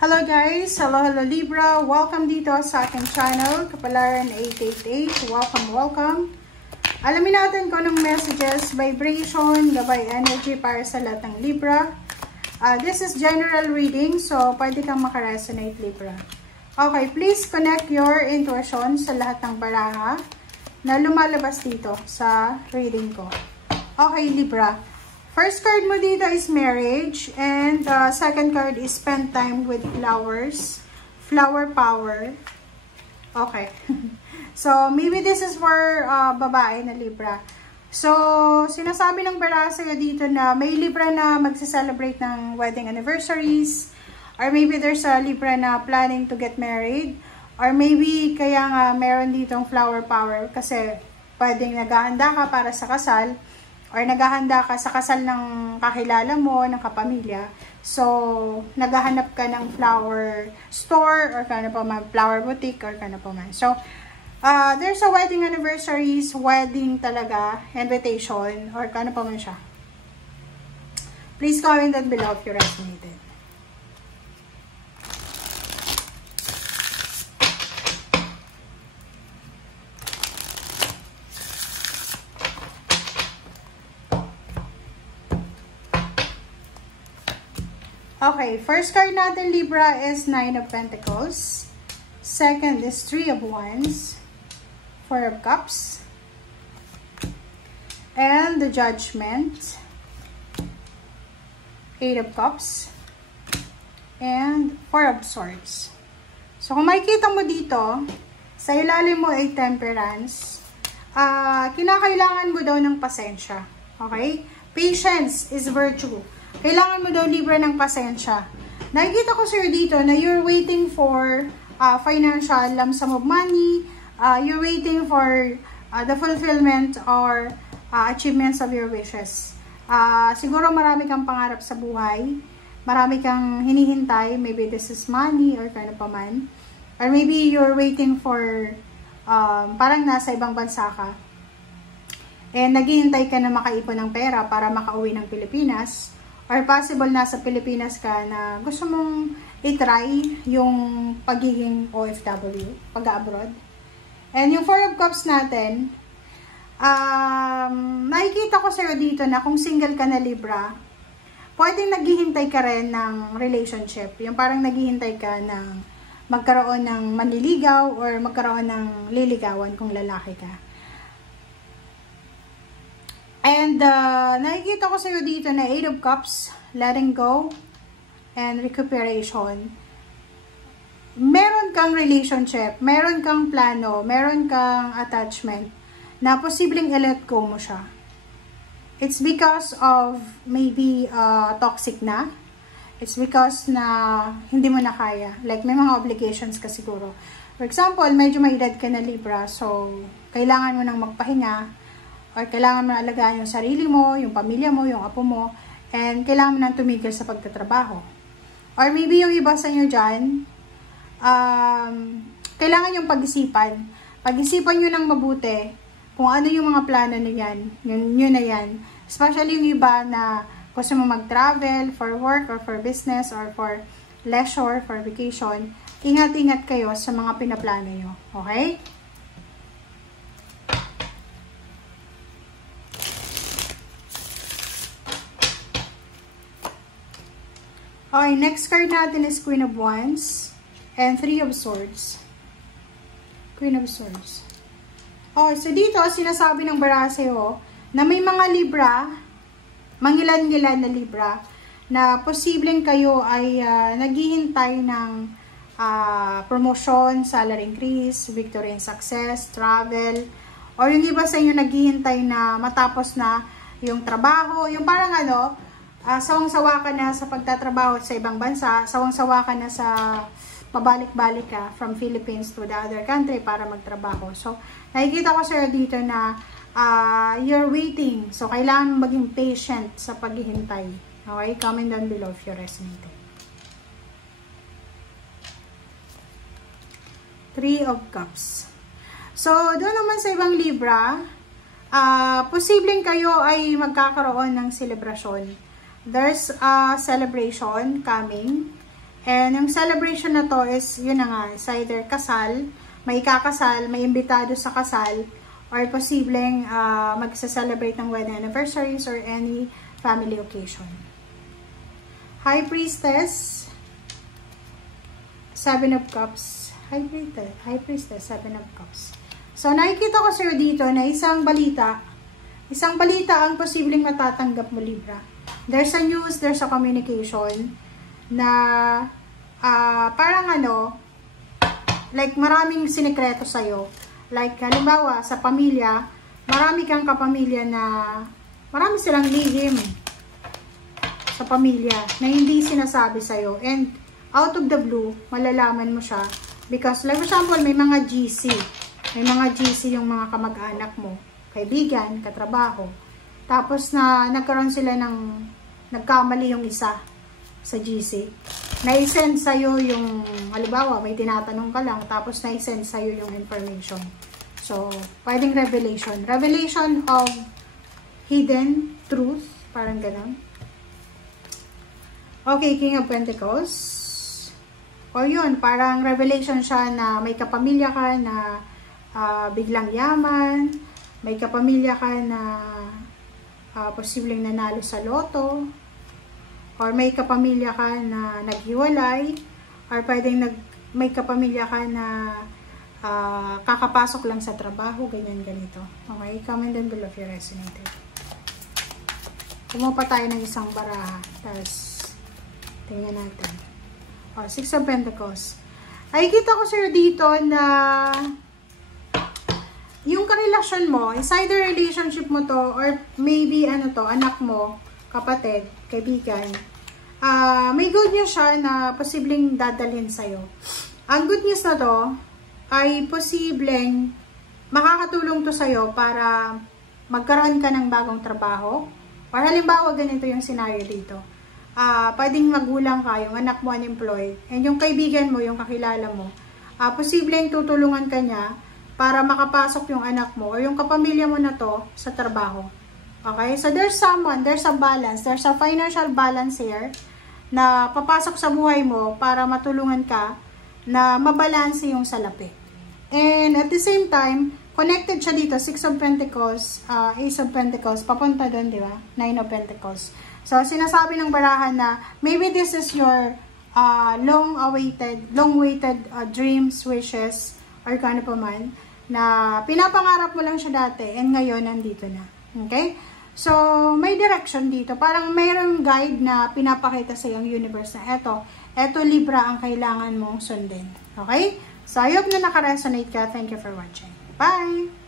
Hello guys! Hello Libra! Welcome dito sa aking channel, Kapalaran 888. Welcome! Alamin natin kung anong messages, vibration, gabay energy para sa lahat ng Libra. This is general reading, so pwede kang makaresonate Libra. Okay, please connect your intuition sa lahat ng baraha na lumalabas dito sa reading ko. Okay Libra. First card mo dito is marriage, and second card is spend time with flowers, flower power. Okay. So, maybe this is for babae na Libra. So, sinasabi ng baraha sa'yo dito na may Libra na magse-celebrate ng wedding anniversaries, or maybe there's a Libra na planning to get married, or maybe kaya nga meron ditong flower power kasi pwedeng naghahanda ka para sa kasal, or naghahanda ka sa kasal ng kakilala mo, ng kapamilya. So, naghahanap ka ng flower store, or kano pa man, flower boutique, or kano pa man. So, there's a wedding anniversaries, wedding talaga, invitation, or kano pa man siya. Please comment down below if you resonated. Okay, first card natin Libra is 9 of Pentacles. Second is 3 of Wands. 4 of Cups. And the Judgment. 8 of Cups. And 4 of Swords. So, kung makikita mo dito, sa ilalim mo ay Temperance. Kinakailangan mo daw ng pasensya. Okay? Patience is virtue. Kailangan mo daw Libra ng pasensya. Nakikita ko sir dito na you're waiting for financial lump sum of money, you're waiting for the fulfillment or achievements of your wishes. Siguro marami kang pangarap sa buhay, marami kang hinihintay, maybe this is money or kano pa man. Or maybe you're waiting for, parang nasa ibang bansa ka. And naghihintay ka na makaipon ng pera para makauwi ng Pilipinas. Or possible nasa Pilipinas ka na gusto mong i-try yung pagiging OFW, pag-abroad. And yung 4 of Cups natin, nakikita ko sa'yo dito na kung single ka na Libra, pwedeng naghihintay ka rin ng relationship. Yung parang naghihintay ka ng magkaroon ng manliligaw or magkaroon ng liligawan kung lalaki ka. And nakikita ko sa'yo dito na 8 of Cups, letting go, and recuperation. Meron kang relationship, meron kang plano, meron kang attachment na posibleng i-let go mo siya. It's because of maybe toxic na. It's because na hindi mo na kaya. Like may mga obligations ka siguro. For example, medyo may edad ka na Libra, so kailangan mo nang magpahinga. Or kailangan mo na alagaan yung sarili mo, yung pamilya mo, yung apo mo, and kailangan mo nang tumigil sa pagtatrabaho. Or maybe yung iba sa inyo dyan, kailangan yung pag-isipan. Pag-isipan nyo ng mabuti kung ano yung mga plano na yan, yun na yan. Especially yung iba na gusto mo mag-travel for work or for business or for leisure, for vacation. Ingat-ingat kayo sa mga pinaplano nyo. Okay? Okay, next card natin is Queen of Wands and 3 of Swords. Queen of Swords. Okay, so dito, sinasabi ng baraha sa'yo na may mga Libra, mangilan-ngilan na Libra, na posibleng kayo ay naghihintay ng promotion, salary increase, victory and success, travel, or yung iba sa inyo naghihintay na matapos na yung trabaho, yung parang sawang-sawa ka na sa pagtatrabaho sa ibang bansa, sawang-sawa ka na sa pabalik-balik ka from Philippines to the other country para magtrabaho. So, nakikita ko sa'yo dito na you're waiting. So, kailangan maging patient sa paghihintay. Okay? Comment down below if you're resonating. 3 of Cups. So, doon naman sa ibang Libra, posibleng kayo ay magkakaroon ng selebrasyon. There's a celebration coming And yung celebration na to is, yun na nga, is either kasal, may kakasal, may imbitado sa kasal, or posibleng magsa-celebrate ng wedding anniversaries or any family occasion. High Priestess, 7 of Cups. High Priestess, 7 of Cups. So, nakikita ko sa'yo dito na isang balita ang posibleng matatanggap mo, Libra. There's a news, there's a communication na parang like maraming sinikreto sa'yo. Like, halimbawa, sa pamilya, marami kang kapamilya na marami silang lihim sa pamilya na hindi sinasabi sa'yo. And out of the blue, malalaman mo siya. Because, like for example, may mga GC. May mga GC yung mga kamag-anak mo. Kaibigan, katrabaho. Tapos na nagkaroon sila ng nagkamali yung isa sa GC. Na-send sa'yo yung, halimbawa, may tinatanong ka lang, tapos na-send sa'yo yung information. So, pwedeng revelation. Revelation of hidden truth. Parang ganun. Okay, King of Pentacles. O yun, parang revelation siya na may kapamilya ka na biglang yaman. May kapamilya ka na posibleng nanalo sa loto. Or may kapamilya ka na naghiwalay, or pwedeng may kapamilya ka na kakapasok lang sa trabaho, ganyan, ganito. Okay, comment down below if you resonated. Kumuha pa tayo ng isang baraha, tapos tingnan natin. O, 6 of Pentacles. Ay, kita ko sir dito na yung karelasyon mo, is either relationship mo to, or maybe anak mo, kapatid, kaibigan, may good news siya na posibleng dadalhin sa'yo. Ang good news na to ay posibleng makakatulong to sa'yo para magkaroon ka ng bagong trabaho. Or halimbawa, ganito yung scenario dito. Pwedeng magulang ka, yung anak mo unemployed, and yung kaibigan mo, yung kakilala mo, posibleng tutulungan ka niya para makapasok yung anak mo o yung kapamilya mo na to sa trabaho. Okay? So, there's a balance, there's a financial balance here na papasok sa buhay mo para matulungan ka na mabalanse yung salapi. And at the same time, connected siya dito, 6 of Pentacles, Ace of Pentacles, papunta doon, di ba? 9 of Pentacles. So, sinasabi ng barahan na maybe this is your long-awaited dreams, wishes, or kano pa man, na pinapangarap mo lang siya dati and ngayon nandito na. Okay? So, may direction dito. Parang mayroong guide na pinapakita sa yung universe na eto Libra ang kailangan mong sundin. Okay? So, I hope na nakaresonate ka. Thank you for watching. Bye!